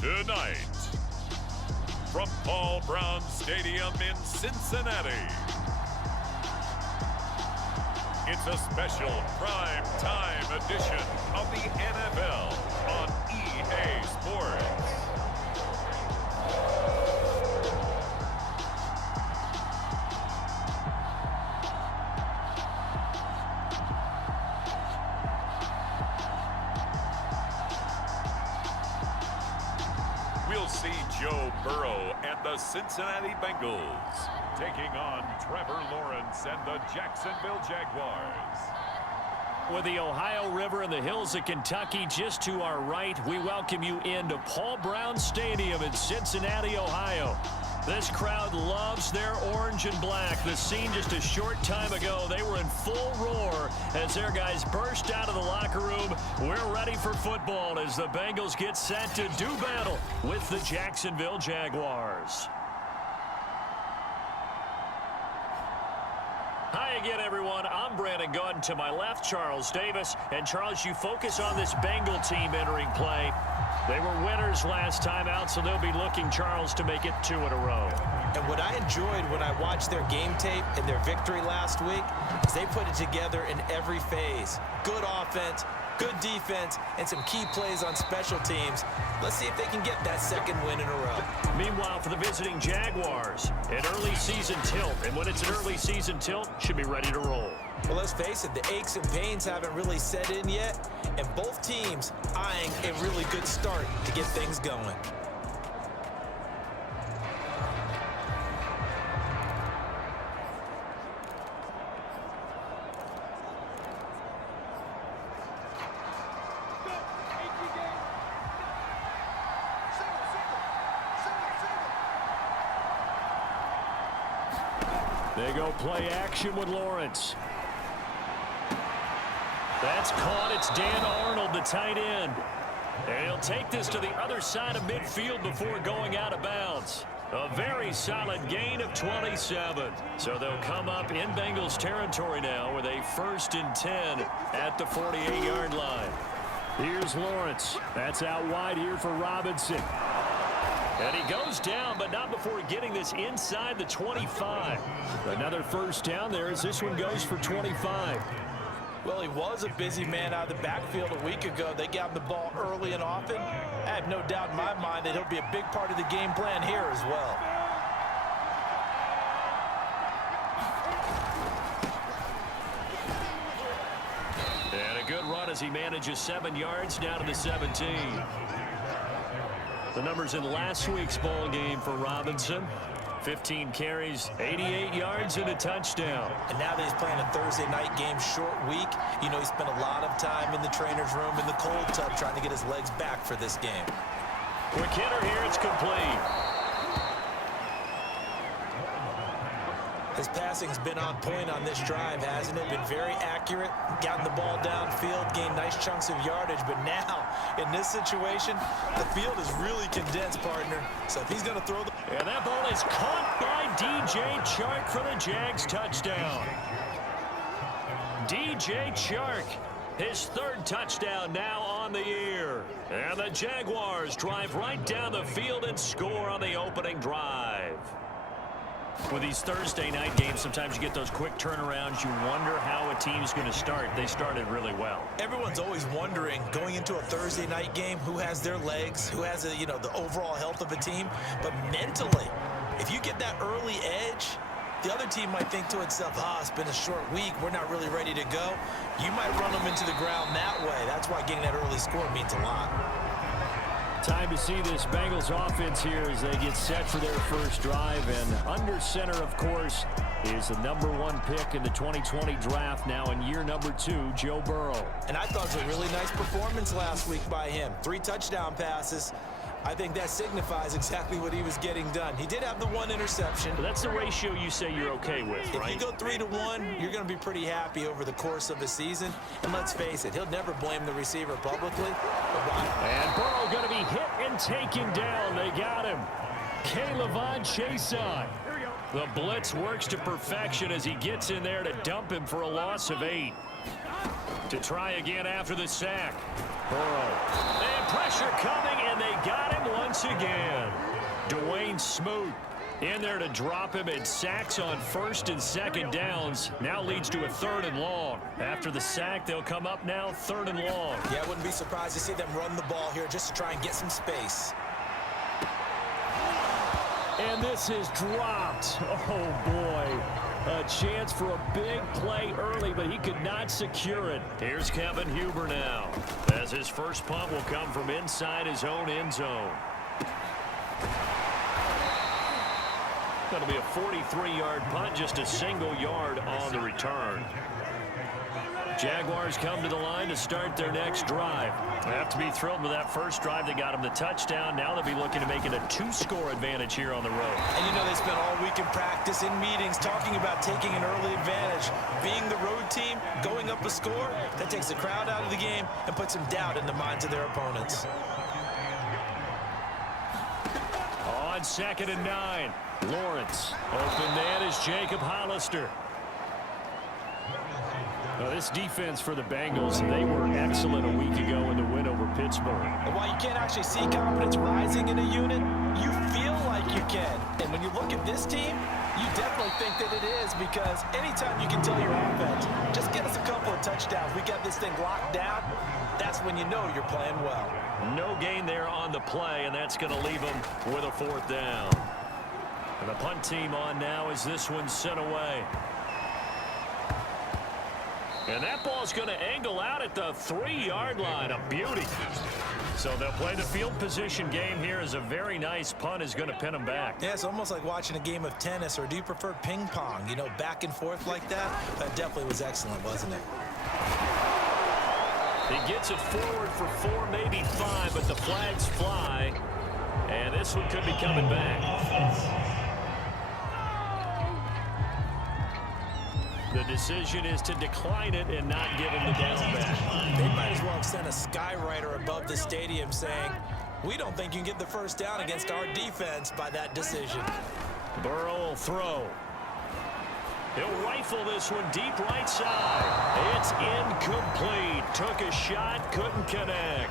Tonight, from Paul Brown Stadium in Cincinnati, it's a special prime time edition of the NFL on EA Sports. We'll see Joe Burrow and the Cincinnati Bengals taking on Trevor Lawrence and the Jacksonville Jaguars. With the Ohio River and the hills of Kentucky just to our right, we welcome you into Paul Brown Stadium in Cincinnati, Ohio. This crowd loves their orange and black. The scene just a short time ago, they were in full roar as their guys burst out of the locker room. We're ready for football as the Bengals get set to do battle with the Jacksonville Jaguars. Hi again, everyone. I'm Brandon Gunn. To my left, Charles Davis. And Charles, you focus on this Bengal team entering play. They were winners last time out, so they'll be looking, Charles, to make it 2 in a row. And what I enjoyed when I watched their game tape and their victory last week is they put it together in every phase. Good offense, good defense, and some key plays on special teams. Let's see if they can get that second win in a row. Meanwhile, for the visiting Jaguars, an early season tilt. And when it's an early season tilt, should be ready to roll. Well, let's face it, the aches and pains haven't really set in yet, and both teams eyeing a really good start to get things going. They go play action with Lawrence. That's caught. It's Dan Arnold, the tight end. And he'll take this to the other side of midfield before going out of bounds. A very solid gain of 27. So they'll come up in Bengals territory now with a 1st and 10 at the 48-yard line. Here's Lawrence. That's out wide here for Robinson. And he goes down, but not before getting this inside the 25. Another first down there as this one goes for 25. Well, he was a busy man out of the backfield a week ago. They got him the ball early and often. I have no doubt in my mind that he'll be a big part of the game plan here as well. And a good run as he manages 7 yards down to the 17. The numbers in last week's ball game for Robinson. 15 carries, 88 yards, and a touchdown. And now that he's playing a Thursday night game, short week, you know, he spent a lot of time in the trainer's room in the cold tub trying to get his legs back for this game. Quick hitter here, it's complete. His passing's been on point on this drive, hasn't it? Been very accurate, gotten the ball downfield, gained nice chunks of yardage. But now, in this situation, the field is really condensed, partner. So if he's going to throw the... And that ball is caught by DJ Chark for the Jags touchdown. DJ Chark, his 3rd touchdown now on the year. And the Jaguars drive right down the field and score on the opening drive. With these Thursday night games, sometimes you get those quick turnarounds. You wonder how a team's going to start. They started really well. Everyone's always wondering, going into a Thursday night game, who has their legs, who has, the overall health of a team. But mentally, if you get that early edge, the other team might think to itself, it's been a short week. We're not really ready to go. You might run them into the ground that way. That's why getting that early score means a lot. Time to see this Bengals offense here as they get set for their first drive. And under center, of course, is the #1 pick in the 2020 draft, now in year number 2, Joe Burrow. And I thought it was a really nice performance last week by him. 3 touchdown passes. I think that signifies exactly what he was getting done. He did have the 1 interception. But that's the ratio you say you're okay with, right? If you go 3 to 1, you're going to be pretty happy over the course of the season. And let's face it, he'll never blame the receiver publicly. And Burrow going to be hit and taken down. They got him. K'Lavon Chaisson. The blitz works to perfection as he gets in there to dump him for a loss of 8. To try again after the sack. Burrow. And pressure coming, and they got him once again. Dwayne Smoot in there to drop him, and sacks on first and second downs. Now leads to a 3rd and long. After the sack, they'll come up now 3rd and long. Yeah, I wouldn't be surprised to see them run the ball here just to try and get some space. And this is dropped. Oh, boy. A chance for a big play early, but he could not secure it. Here's Kevin Huber now, as his first punt will come from inside his own end zone. That'll be a 43-yard punt, just a single yard on the return. Jaguars come to the line to start their next drive. They have to be thrilled with that first drive. They got them the touchdown. Now they'll be looking to make it a 2-score advantage here on the road. And you know, they spent all week in practice, in meetings, talking about taking an early advantage. Being the road team, going up a score, that takes the crowd out of the game and puts some doubt in the minds of their opponents. On 2nd and 9. Lawrence. Open man is Jacob Hollister. Now, this defense for the Bengals, they were excellent a week ago in the win over Pittsburgh. And while you can't actually see confidence rising in a unit, you feel like you can. And when you look at this team, you definitely think that it is, because anytime you can tell your offense, just get us a couple of touchdowns, we got this thing locked down, that's when you know you're playing well. No gain there on the play, and that's going to leave them with a 4th down. And the punt team on now as this one's sent away. And that ball's going to angle out at the 3-yard line. A beauty. So they'll play the field position game here, as a very nice punt is going to pin them back. Yeah, it's almost like watching a game of tennis, or do you prefer ping pong? You know, back and forth like that? That definitely was excellent, wasn't it? He gets it forward for 4, maybe 5, but the flags fly. And this one could be coming back. The decision is to decline it and not give him the down back. They might as well have sent a skywriter above the stadium saying, we don't think you can get the first down against our defense by that decision. Burrow will throw. He'll rifle this one deep right side. It's incomplete. Took a shot, couldn't connect.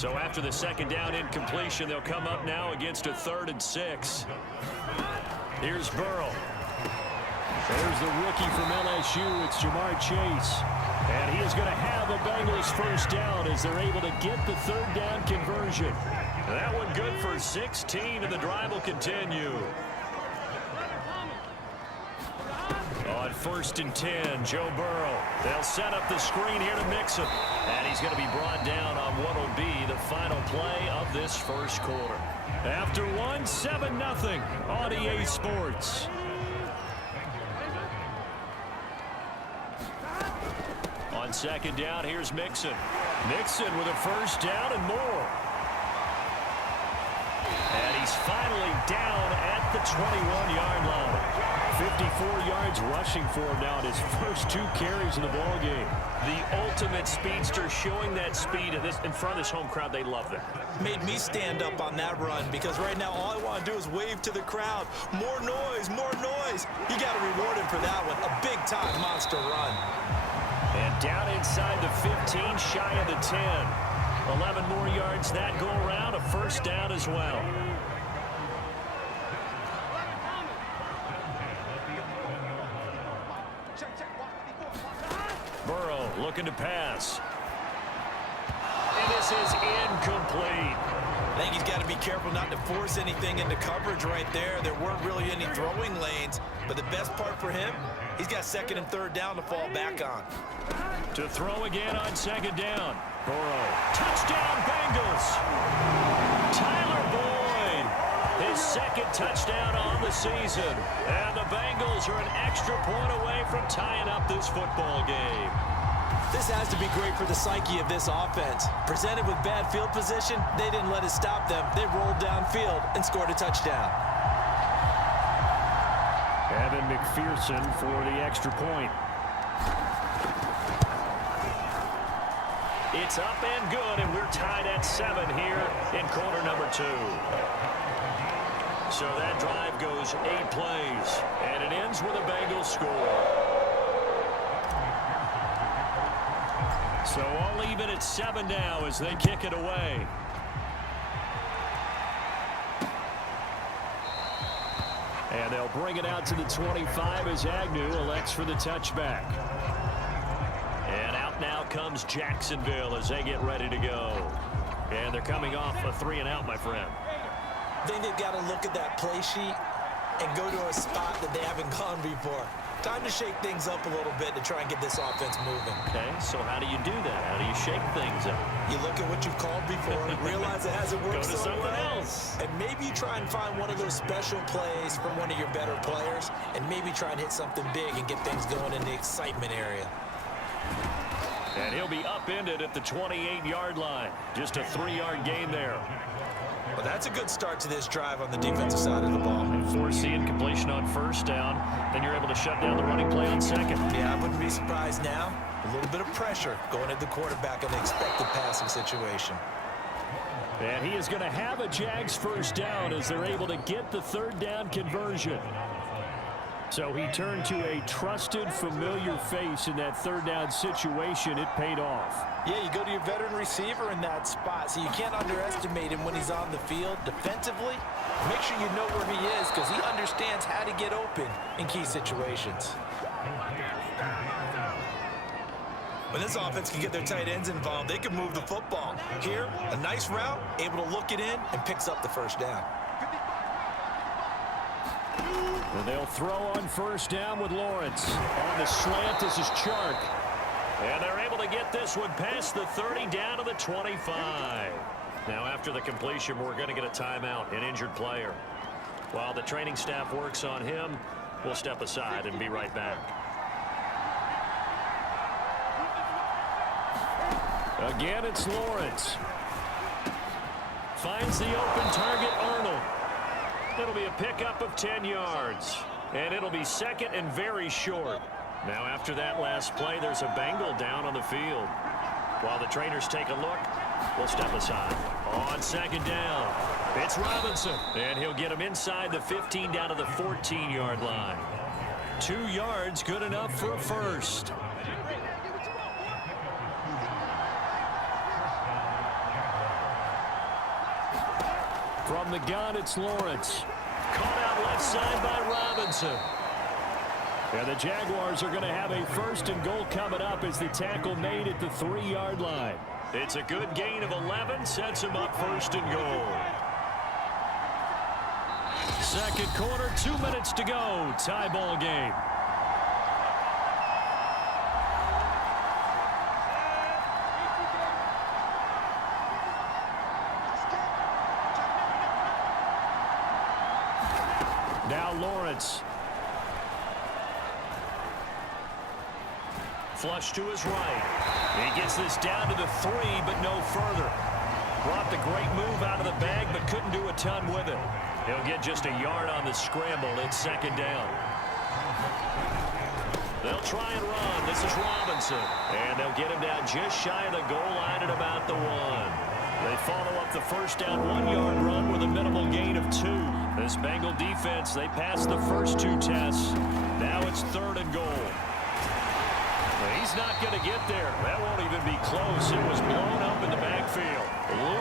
So after the 2nd down incompletion, they'll come up now against a 3rd and 6. Here's Burrow. There's the rookie from LSU. It's Jamar Chase. And he is going to have a Bengals first down as they're able to get the 3rd down conversion. That one good for 16, and the drive will continue. On 1st and 10, Joe Burrow. They'll set up the screen here to mix him. And he's going to be brought down on what will be the final play of this first quarter. After one, 7-0 on EA Sports. On 2nd down, here's Mixon. Mixon with a first down and more. And he's finally down at the 21-yard line. 54 yards rushing for him now in his first 2 carries of the ballgame. The ultimate speedster, showing that speed in front of this home crowd. They love that. Made me stand up on that run, because right now all I want to do is wave to the crowd. More noise, more noise. You got to reward him for that one. A big-time monster run. And down inside the 15, shy of the 10. 11 more yards that go around, a first down as well. Burrow looking to pass. And this is incomplete. I think he's got to be careful not to force anything into coverage right there. There weren't really any throwing lanes, but the best part for him, he's got 2nd and 3rd down to fall back on. To throw again on 2nd down. Burrow. Touchdown, Bengals. Tyler Boyd. His 2nd touchdown on the season. And the Bengals are an extra point away from tying up this football game. This has to be great for the psyche of this offense. Presented with bad field position, they didn't let it stop them. They rolled downfield and scored a touchdown. Evan McPherson for the extra point. It's up and good, and we're tied at 7 here in quarter number 2. So that drive goes 8 plays, and it ends with a Bengals score. So all even at 7 now as they kick it away. And they'll bring it out to the 25 as Agnew elects for the touchback. And out now comes Jacksonville as they get ready to go. And they're coming off a 3-and-out, my friend. I think they've got to look at that play sheet and go to a spot that they haven't gone before. Time to shake things up a little bit to try and get this offense moving. Okay, so how do you do that? How do you shake things up? You look at what you've called before, realize it hasn't worked so well. Go to something else. And maybe you try and find one of those special plays from one of your better players, and maybe try and hit something big and get things going in the excitement area. And he'll be upended at the 28-yard line. Just a 3-yard gain there. Well, that's a good start to this drive on the defensive side of the ball. And forcing completion on first down, then you're able to shut down the running play on second. Yeah, I wouldn't be surprised now. A little bit of pressure going at the quarterback in the expected passing situation. And he is going to have a Jags first down as they're able to get the third down conversion. So he turned to a trusted, familiar face in that third down situation. It paid off. Yeah, you go to your veteran receiver in that spot, so you can't underestimate him when he's on the field defensively. Make sure you know where he is because he understands how to get open in key situations. When this offense can get their tight ends involved, they can move the football. Here, a nice route, able to look it in, and picks up the first down. And they'll throw on first down with Lawrence. On the slant, this is Chark. And they're able to get this one past the 30 down to the 25. Now after the completion, we're going to get a timeout, an injured player. While the training staff works on him, we'll step aside and be right back. Again, it's Lawrence. Finds the open target, Arnold. It'll be a pickup of 10 yards. And it'll be second and very short. Now after that last play, there's a Bengal down on the field. While the trainers take a look, we'll step aside. On second down, it's Robinson. And he'll get him inside the 15 down to the 14-yard line. 2 yards, good enough for a first. From the gun, it's Lawrence. Caught out left side by Robinson. And the Jaguars are going to have a first and goal coming up as the tackle made at the 3-yard line. It's a good gain of 11, sets him up first and goal. Second quarter, 2 minutes to go. Tie ball game. Now Lawrence. Flush to his right. He gets this down to the 3, but no further. Brought the great move out of the bag, but couldn't do a ton with it. He'll get just a yard on the scramble. It's second down. They'll try and run. This is Robinson. And they'll get him down just shy of the goal line at about the 1. They follow up the first down 1-yard run with a minimal gain of 2. This Bengal defense, they passed the first 2 tests. Now it's third and goal. He's not going to get there. That won't even be close. It was blown up in the backfield.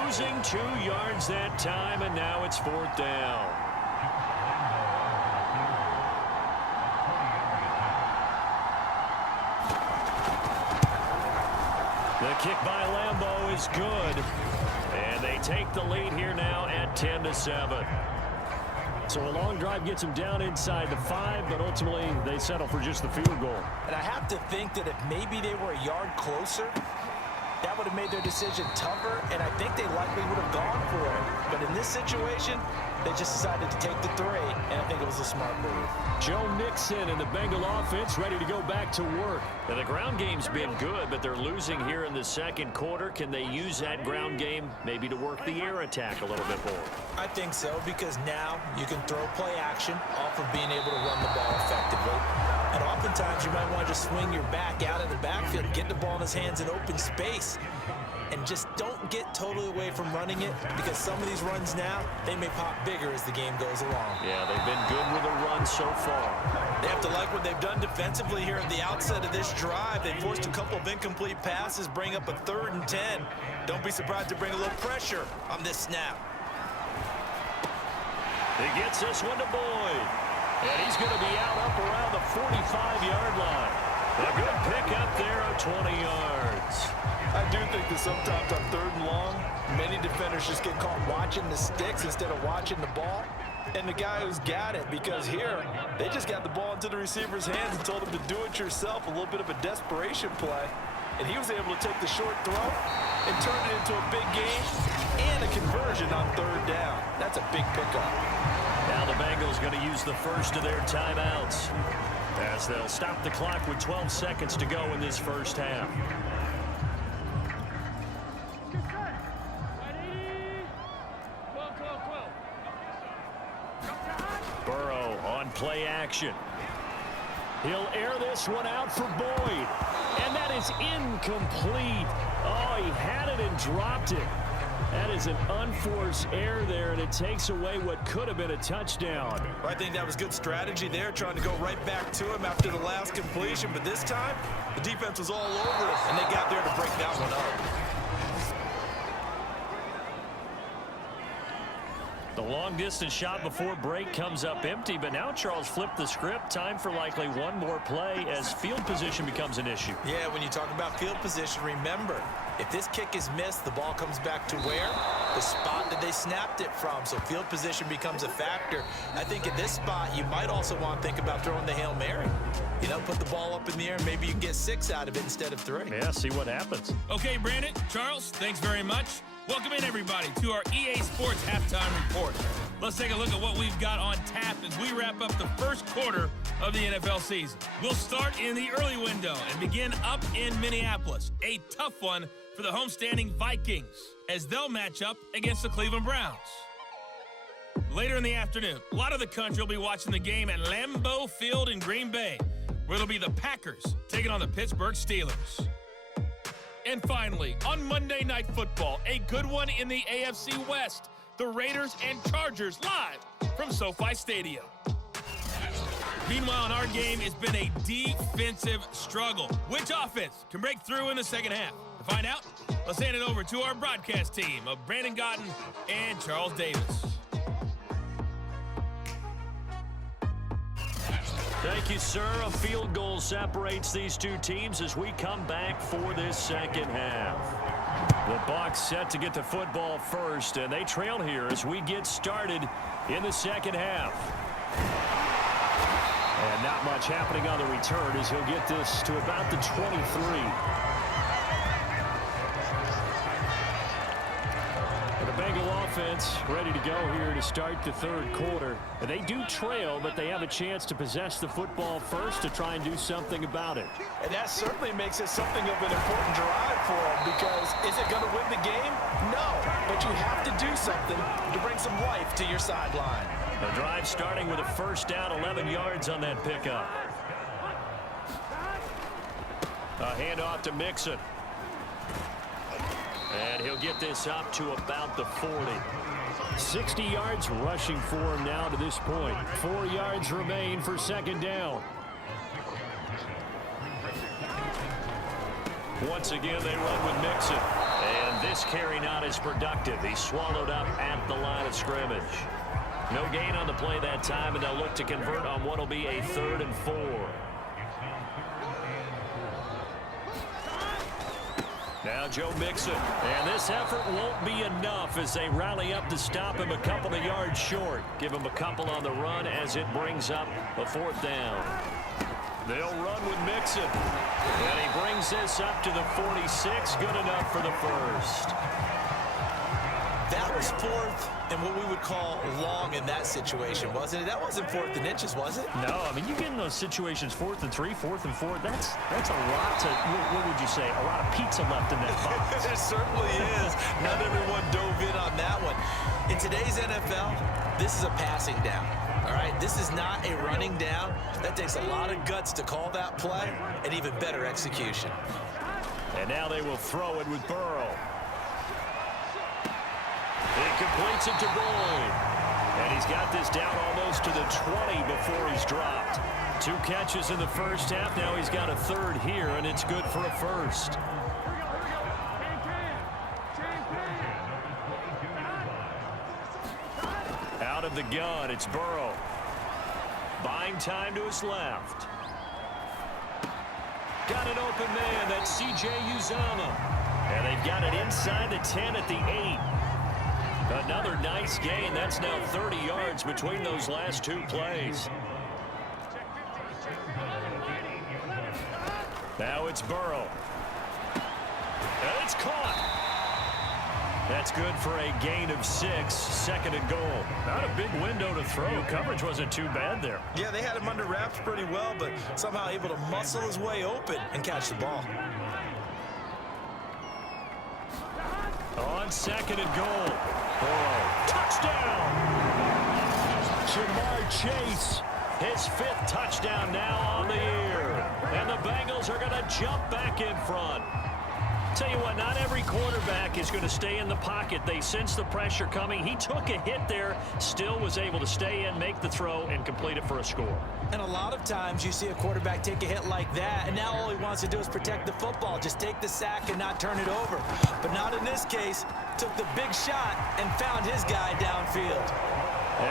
Losing 2 yards that time, and now it's fourth down. The kick by Lambeau is good. And they take the lead here now at 10-7. So a long drive gets them down inside the 5, but ultimately they settle for just the field goal. And I have to think that if maybe they were a yard closer, that would have made their decision tougher, and I think they likely would have gone for it. But in this situation, they just decided to take the 3, and I think it was a smart move. Joe Mixon and the Bengal offense ready to go back to work. And the ground game's been good, but they're losing here in the second quarter. Can they use that ground game maybe to work the air attack a little bit more? I think so, because now you can throw play action off of being able to run the ball effectively. And oftentimes you might want to just swing your back out of the backfield, get the ball in his hands in open space, and just don't get totally away from running it, because some of these runs now, they may pop bigger as the game goes along. Yeah, they've been good with a run so far. They have to like what they've done defensively here at the outset of this drive. They forced a couple of incomplete passes, bring up a 3rd and 10. Don't be surprised to bring a little pressure on this snap. He gets this one to Boyd. And he's going to be out up around the 45-yard line. A good pickup there of 20 yards. I do think that sometimes on 3rd and long, many defenders just get caught watching the sticks instead of watching the ball. And the guy who's got it, because here, they just got the ball into the receiver's hands and told him to do it yourself, a little bit of a desperation play. And he was able to take the short throw and turn it into a big game and a conversion on 3rd down. That's a big pickup. Now the Bengals going to use the first of their timeouts as they'll stop the clock with 12 seconds to go in this first half. Burrow on play action. He'll air this one out for Boyd. And that is incomplete. Oh, he had it and dropped it. That is an unforced error there, and it takes away what could have been a touchdown. I think that was good strategy there, trying to go right back to him after the last completion. But this time, the defense was all over it, and they got there to break that one up. The long-distance shot before break comes up empty, but now Charles flipped the script. Time for likely one more play as field position becomes an issue. Yeah, when you talk about field position, remember, if this kick is missed, the ball comes back to where? The spot that they snapped it from. So field position becomes a factor. I think at this spot, you might also want to think about throwing the Hail Mary. You know, put the ball up in the air, and maybe you can get 6 out of it instead of 3. Yeah, see what happens. Okay, Brandon, Charles, thanks very much. Welcome in, everybody, to our EA Sports Halftime Report. Let's take a look at what we've got on tap as we wrap up the first quarter of the NFL season. We'll start in the early window and begin up in Minneapolis. A tough one for the homestanding Vikings as they'll match up against the Cleveland Browns. Later in the afternoon, a lot of the country will be watching the game at Lambeau Field in Green Bay, where it'll be the Packers taking on the Pittsburgh Steelers. And finally, on Monday Night Football, a good one in the AFC West. The Raiders and Chargers live from SoFi Stadium. Meanwhile, in our game, it's been a defensive struggle. Which offense can break through in the second half? To find out, let's hand it over to our broadcast team of Brandon Gotten and Charles Davis. Thank you, sir. A field goal separates these two teams as we come back for this second half. The Bucs set to get the football first, and they trail here as we get started in the second half. And not much happening on the return as he'll get this to about the 23. The Bengal offense ready to go here to start the third quarter. And they do trail, but they have a chance to possess the football first to try and do something about it. And that certainly makes it something of an important drive for them, because is it going to win the game? No, but you have to do something to bring some life to your sideline. The drive starting with a first down, 11 yards on that pickup. A handoff to Mixon. And he'll get this up to about the 40. 60 yards rushing for him now to this point. 4 yards remain for second down. Once again, they run with Mixon. And this carry not as productive. He's swallowed up at the line of scrimmage. No gain on the play that time, and they'll look to convert on what will be a 3rd and 4. Now Joe Mixon, and this effort won't be enough as they rally up to stop him a couple of yards short. Give him a couple on the run as it brings up a 4th down. They'll run with Mixon, and he brings this up to the 46, good enough for the first. That was 4th and what we would call long in that situation, wasn't it? That wasn't 4th and inches, was it? No, I mean, you get in those situations 4th and 3, 4th and 4. That's a lot to, what would you say, a lot of pizza left in that box. It certainly is. Not everyone dove in on that one. In today's NFL, this is a passing down. All right, this is not a running down. That takes a lot of guts to call that play, and even better execution. And now they will throw it with Burrow. He completes it to Boyd. And he's got this down almost to the 20 before he's dropped. 2 catches in the first half. Now he's got a 3rd here, and it's good for a first. Out of the gun, it's Burrow. Buying time to his left. Got an open man. That's C.J. Uzomah. And they've got it inside the 10 at the 8. Another nice gain. That's now 30 yards between those last two plays. Now it's Burrow. And it's caught. That's good for a gain of 6, 2nd and goal. Not a big window to throw. Coverage wasn't too bad there. Yeah, they had him under wraps pretty well, but somehow able to muscle his way open and catch the ball. On 2nd and goal. Burrow. Touchdown! Jamar Chase. His 5th touchdown now on the year. And the Bengals are going to jump back in front. Tell you what, not every quarterback is going to stay in the pocket. They sense the pressure coming. He took a hit there, still was able to stay in, make the throw, and complete it for a score. And a lot of times you see a quarterback take a hit like that, and now all he wants to do is protect the football. Just take the sack and not turn it over. But not in this case. Took the big shot and found his guy downfield.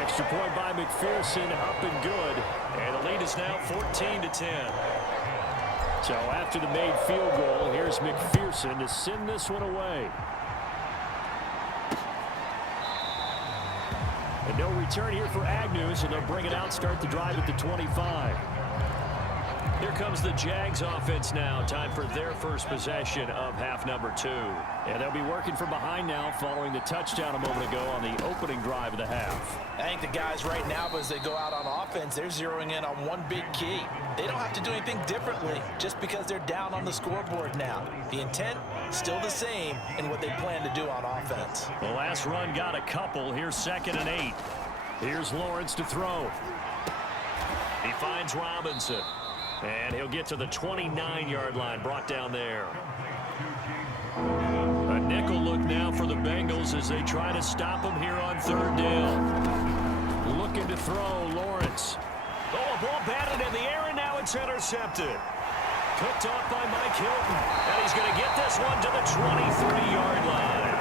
Extra point by McPherson, up and good. And the lead is now 14-10. So after the made field goal, here's McPherson to send this one away. And no return here for Agnew, so they'll bring it out, start the drive at the 25. Here comes the Jags offense now. Time for their first possession of half number 2. And they'll be working from behind now following the touchdown a moment ago on the opening drive of the half. I think the guys right now, as they go out on offense, they're zeroing in on one big key. They don't have to do anything differently just because they're down on the scoreboard now. The intent, still the same in what they plan to do on offense. The last run got a couple. Here's 2nd and 8. Here's Lawrence to throw. He finds Robinson. And he'll get to the 29-yard line, brought down there. A nickel look now for the Bengals as they try to stop him here on 3rd down. Looking to throw, Lawrence. Oh, a ball batted in the air, and now it's intercepted. Picked off by Mike Hilton. And he's going to get this one to the 23-yard line.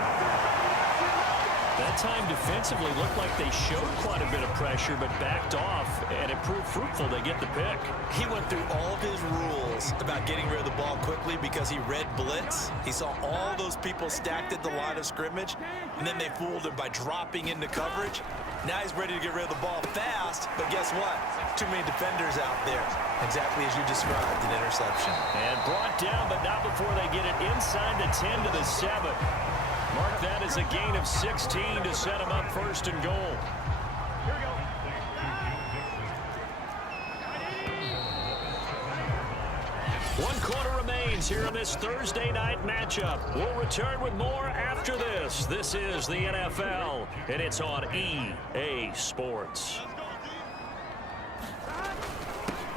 That time defensively looked like they showed quite a bit of pressure but backed off, and it proved fruitful. They get the pick. He went through all of his rules about getting rid of the ball quickly because he read blitz. He saw all those people stacked at the line of scrimmage, and then they fooled him by dropping into coverage. Now he's ready to get rid of the ball fast, but guess what? Too many defenders out there. Exactly as you described, an interception. And brought down, but not before they get it inside the 10 to the 7. Mark that as a gain of 16 to set him up 1st and goal. Here we go. One quarter remains here in this Thursday night matchup. We'll return with more after this. This is the NFL, and it's on EA Sports.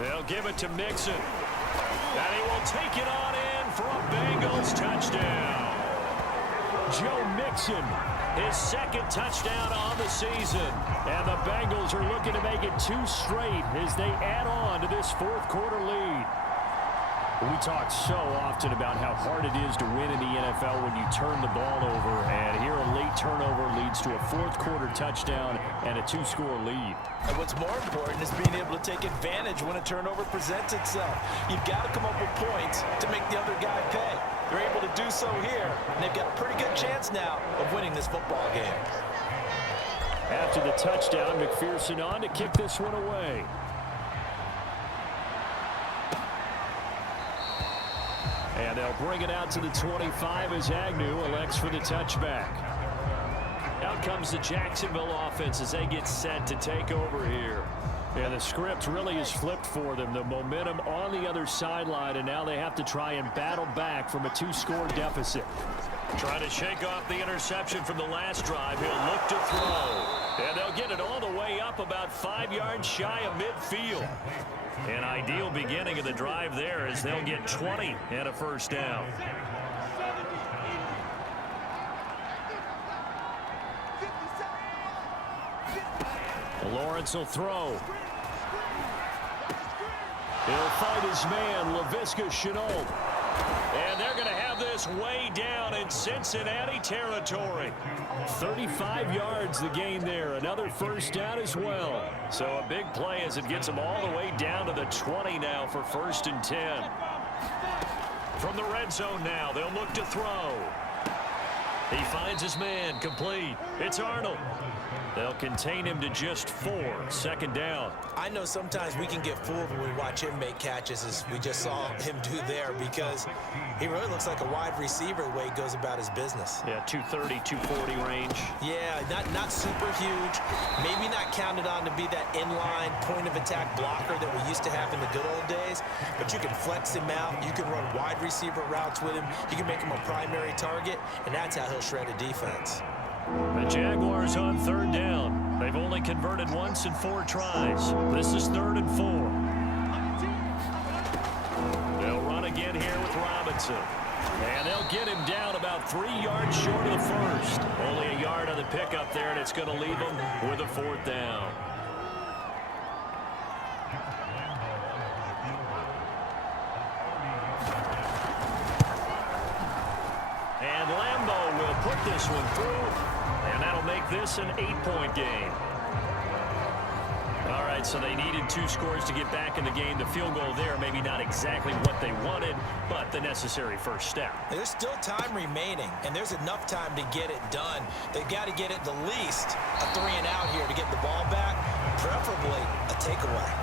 They'll give it to Mixon. And he will take it on in for a Bengals touchdown. Joe Mixon, his 2nd touchdown on the season. And the Bengals are looking to make it 2 straight as they add on to this 4th quarter lead. We talk so often about how hard it is to win in the NFL when you turn the ball over. And here a late turnover leads to a 4th quarter touchdown and a 2-score lead. And what's more important is being able to take advantage when a turnover presents itself. You've got to come up with points to make the other guy pay. They're able to do so here, and they've got a pretty good chance now of winning this football game. After the touchdown, McPherson on to kick this one away. And they'll bring it out to the 25 as Agnew elects for the touchback. Out comes the Jacksonville offense as they get set to take over here. And the script really is flipped for them. The momentum on the other sideline, and now they have to try and battle back from a 2-score deficit. Trying to shake off the interception from the last drive. He'll look to throw. And they'll get it all the way up about 5 yards shy of midfield. An ideal beginning of the drive there as they'll get 20 and a 1st down. Lawrence will throw. He'll fight his man, Laviska Shenault. And they're going to have this way down in Cincinnati territory. 35 yards the gain there. Another first down as well. So a big play as it gets them all the way down to the 20 now for 1st and 10. From the red zone now, they'll look to throw. He finds his man, complete. It's Arnold. They'll contain him to just 4. 2nd down. I know sometimes we can get fooled when we watch him make catches, as we just saw him do there, because he really looks like a wide receiver the way he goes about his business. Yeah, 230, 240 range. Yeah, not super huge. Maybe not counted on to be that inline point-of-attack blocker that we used to have in the good old days, but you can flex him out. You can run wide receiver routes with him. You can make him a primary target, and that's how he'll shred a defense. The Jaguars on 3rd down. They've only converted once in 4 tries. This is 3rd and 4. They'll run again here with Robinson. And they'll get him down about 3 yards short of the first. Only a yard on the pickup there, and it's going to leave him with a 4th down. And Lambeau will put this one through, and that'll make this an 8-point game. All right, so they needed 2 scores to get back in the game. The field goal there, maybe not exactly what they wanted, but the necessary first step. There's still time remaining, and there's enough time to get it done. They've got to get it the least a 3-and-out here to get the ball back, preferably a takeaway.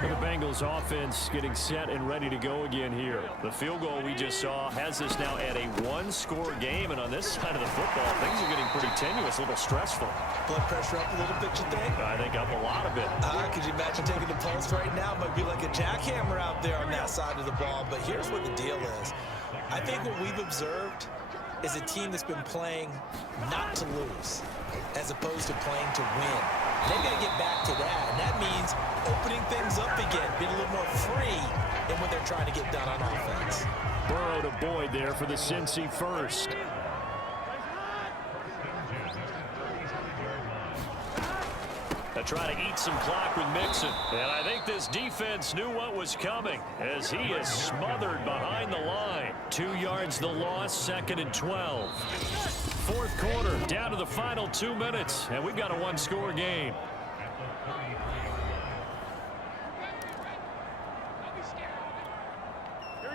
The Bengals offense getting set and ready to go again here. The field goal we just saw has us now at a 1-score game, and on this side of the football, things are getting pretty tenuous, a little stressful. Blood pressure up a little bit, you think? I think up a lot of it. Could you imagine taking the pulse right now? Might be like a jackhammer out there on that side of the ball, but here's what the deal is. I think what we've observed is a team that's been playing not to lose as opposed to playing to win. They've got to get back to that, and that means opening things up again, being a little more free in what they're trying to get done on offense. Burrow to Boyd there for the Cincy first. They try to eat some clock with Mixon. And I think this defense knew what was coming as he is smothered behind the line. 2 yards the loss, 2nd and 12. 4th quarter, down to the final 2 minutes, and we've got a 1-score game.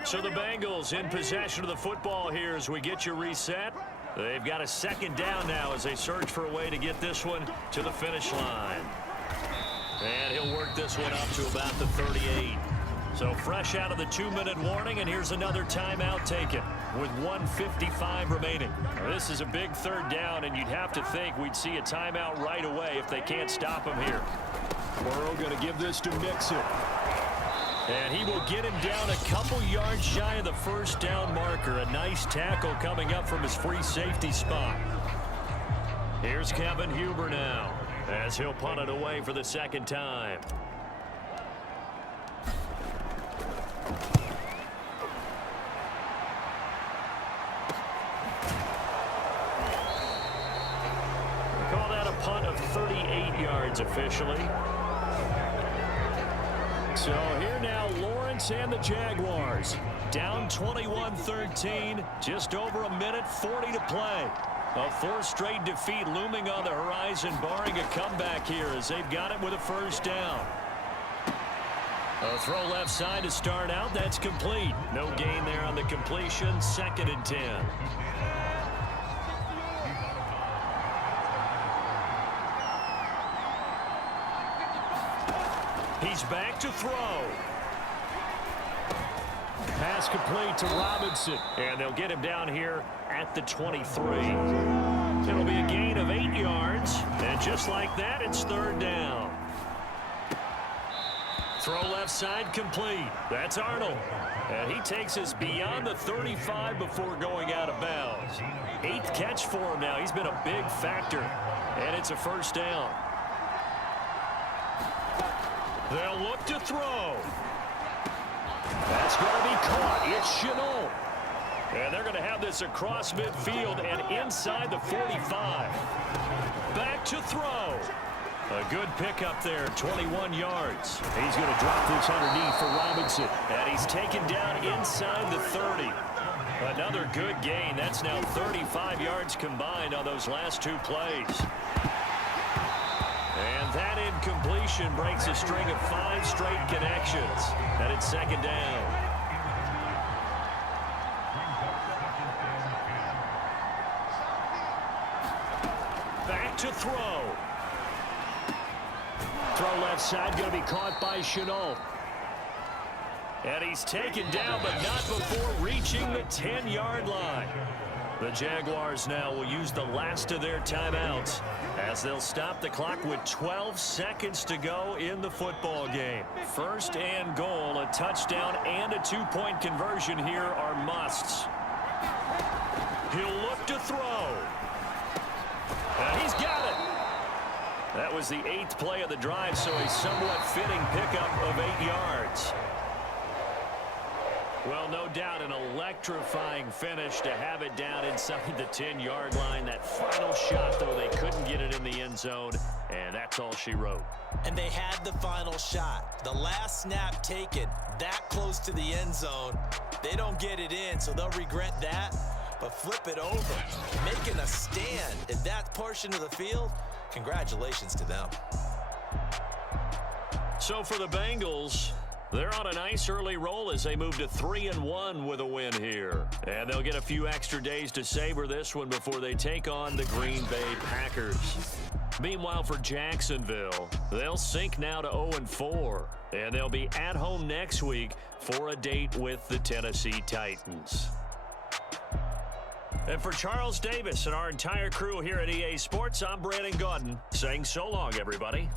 So the Bengals in possession of the football here as we get you reset. They've got a 2nd down now as they search for a way to get this one to the finish line. And he'll work this one up to about the 38. So fresh out of the 2-minute warning, and here's another timeout taken with 1:55 remaining. This is a big 3rd down, and you'd have to think we'd see a timeout right away if they can't stop him here. Burrow going to give this to Mixon. And he will get him down a couple yards shy of the 1st down marker. A nice tackle coming up from his free safety spot. Here's Kevin Huber now as he'll punt it away for the 2nd time. Call that a punt of 38 yards officially. So here now, Lawrence and the Jaguars. Down 21-13, just over a minute 40 to play. A 4th straight defeat looming on the horizon, barring a comeback here as they've got it with a 1st down. A throw left side to start out, that's complete. No gain there on the completion, 2nd and 10. He's back to throw. Pass complete to Robinson. And they'll get him down here at the 23. It'll be a gain of 8 yards. And just like that, it's 3rd down. Throw left side complete. That's Arnold. And he takes us beyond the 35 before going out of bounds. 8th catch for him now. He's been a big factor. And it's a 1st down. They'll look to throw. That's going to be caught. It's Chenault. And they're going to have this across midfield and inside the 45. Back to throw. A good pickup there, 21 yards. He's going to drop this underneath for Robinson. And he's taken down inside the 30. Another good gain. That's now 35 yards combined on those last two plays. And that incompletion breaks a string of 5 straight connections. And it's second down. Back to throw. Throw left side, going to be caught by Chenault. And he's taken down, but not before reaching the 10-yard line. The Jaguars now will use the last of their timeouts as they'll stop the clock with 12 seconds to go in the football game. First and goal, a touchdown and a 2-point conversion here are musts. He'll look to throw. And he's got it. That was the 8th play of the drive, so a somewhat fitting pickup of 8 yards. Well, no doubt an electrifying finish to have it down inside the 10-yard line. That final shot, though, they couldn't get it in the end zone, and that's all she wrote. And they had the final shot. The last snap taken that close to the end zone. They don't get it in, so they'll regret that. But flip it over, making a stand in that portion of the field. Congratulations to them. So for the Bengals, they're on a nice early roll as they move to 3-1 with a win here. And they'll get a few extra days to savor this one before they take on the Green Bay Packers. Meanwhile, for Jacksonville, they'll sink now to 0-4. And they'll be at home next week for a date with the Tennessee Titans. And for Charles Davis and our entire crew here at EA Sports, I'm Brandon Gaudin saying so long, everybody.